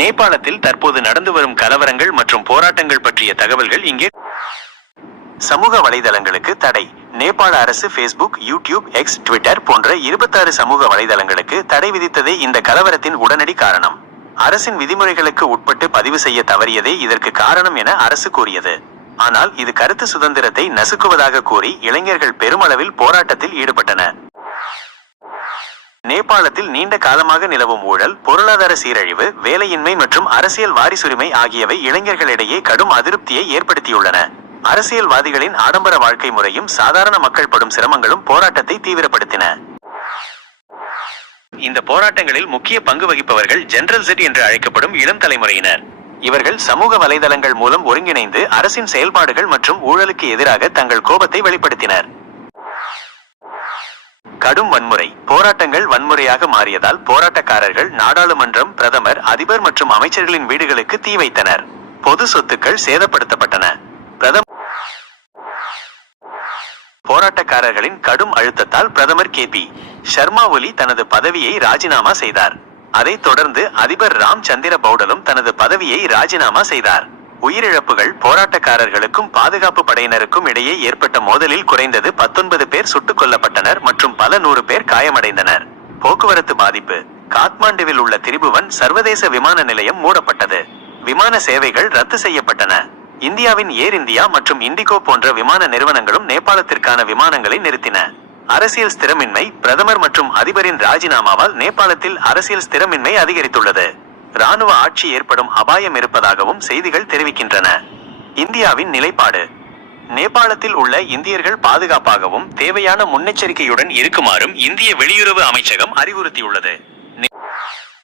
நேபாளத்தில் தற்போது நடந்து வரும் கலவரங்கள் மற்றும் போராட்டங்கள் பற்றிய தகவல்கள் இங்கே. சமூக வலைதளங்களுக்கு தடை. நேபாள அரசு ஃபேஸ்புக் யூடியூப் எக்ஸ் ட்விட்டர் போன்ற இருபத்தாறு சமூக வலைதளங்களுக்கு தடை விதித்ததே இந்த கலவரத்தின் உடனடி காரணம். அரசின் விதிமுறைகளுக்கு உட்பட்டு பதிவு செய்ய தவறியதே இதற்கு காரணம் என அரசு கூறியது. ஆனால் இது கருத்து சுதந்திரத்தை நசுக்குவதாக கூறி இளைஞர்கள் பெருமளவில் போராட்டத்தில் ஈடுபட்டனர். நேபாளத்தில் நீண்ட காலமாக நிலவும் ஊழல் பொருளாதார சீரழிவு வேலையின்மை மற்றும் அரசியல் வாரிசுரிமை ஆகியவை இளைஞர்களிடையே கடும் அதிருப்தியை ஏற்படுத்தியுள்ளன. அரசியல்வாதிகளின் ஆடம்பர வாழ்க்கை முறையும் சாதாரண மக்கள் படும் சிரமங்களும் போராட்டத்தை தீவிரப்படுத்தின. இந்த போராட்டங்களில் முக்கிய பங்கு வகிப்பவர்கள் ஜெனரல் செட் என்று அழைக்கப்படும் இளம் தலைமுறையினர். இவர்கள் சமூக வலைதளங்கள் மூலம் ஒருங்கிணைந்து அரசின் செயல்பாடுகள் மற்றும் ஊழலுக்கு எதிராக தங்கள் கோபத்தை வெளிப்படுத்தினர். கடும் வன்முறை போராட்டங்கள் வன்முறையாக மாறியதால் போராட்டக்காரர்கள் நாடாளுமன்றம் பிரதமர் அதிபர் மற்றும் அமைச்சர்களின் வீடுகளுக்கு தீ வைத்தனர். பொது சொத்துக்கள் சேதப்படுத்தப்பட்டன. பிரதம போராட்டக்காரர்களின் கடும் அழுத்தத்தால் பிரதமர் கே. பி. ஷர்மா ஒலி தனது பதவியை ராஜினாமா செய்தார். அதைத் தொடர்ந்து அதிபர் ராம் சந்திர பௌடலும் தனது பதவியை ராஜினாமா செய்தார். உயிரிழப்புகள் போராட்டக்காரர்களுக்கும் பாதுகாப்பு படையினருக்கும் இடையே ஏற்பட்ட மோதலில் குறைந்தது பத்தொன்பது பேர் சுட்டுக் கொல்லப்பட்டனர் மற்றும் பல நூறு பேர் காயமடைந்தனர். போக்குவரத்து பாதிப்பு. காத்மாண்டுவில் உள்ள திரிபுவன் சர்வதேச விமான நிலையம் மூடப்பட்டது. விமான சேவைகள் ரத்து செய்யப்பட்டன. இந்தியாவின் ஏர் இந்தியா மற்றும் இண்டிகோ போன்ற விமான நிறுவனங்களும் நேபாளத்திற்கான விமானங்களை நிறுத்தின. அரசியல் ஸ்திரமின்மை பிரதமர் மற்றும் அதிபரின் ராஜினாமாவால் நேபாளத்தில் அரசியல் ஸ்திரமின்மை அதிகரித்துள்ளது. ராணுவ ஆட்சி ஏற்படும் அபாயம் இருப்பதாகவும் செய்திகள் தெரிவிக்கின்றன. இந்தியாவின் நிலைப்பாடு. நேபாளத்தில் உள்ள இந்தியர்கள் பாதுகாப்பாகவும் தேவையான முன்னெச்சரிக்கையுடன் இருக்குமாறும் இந்திய வெளியுறவு அமைச்சகம் அறிவுறுத்தியுள்ளது. நே-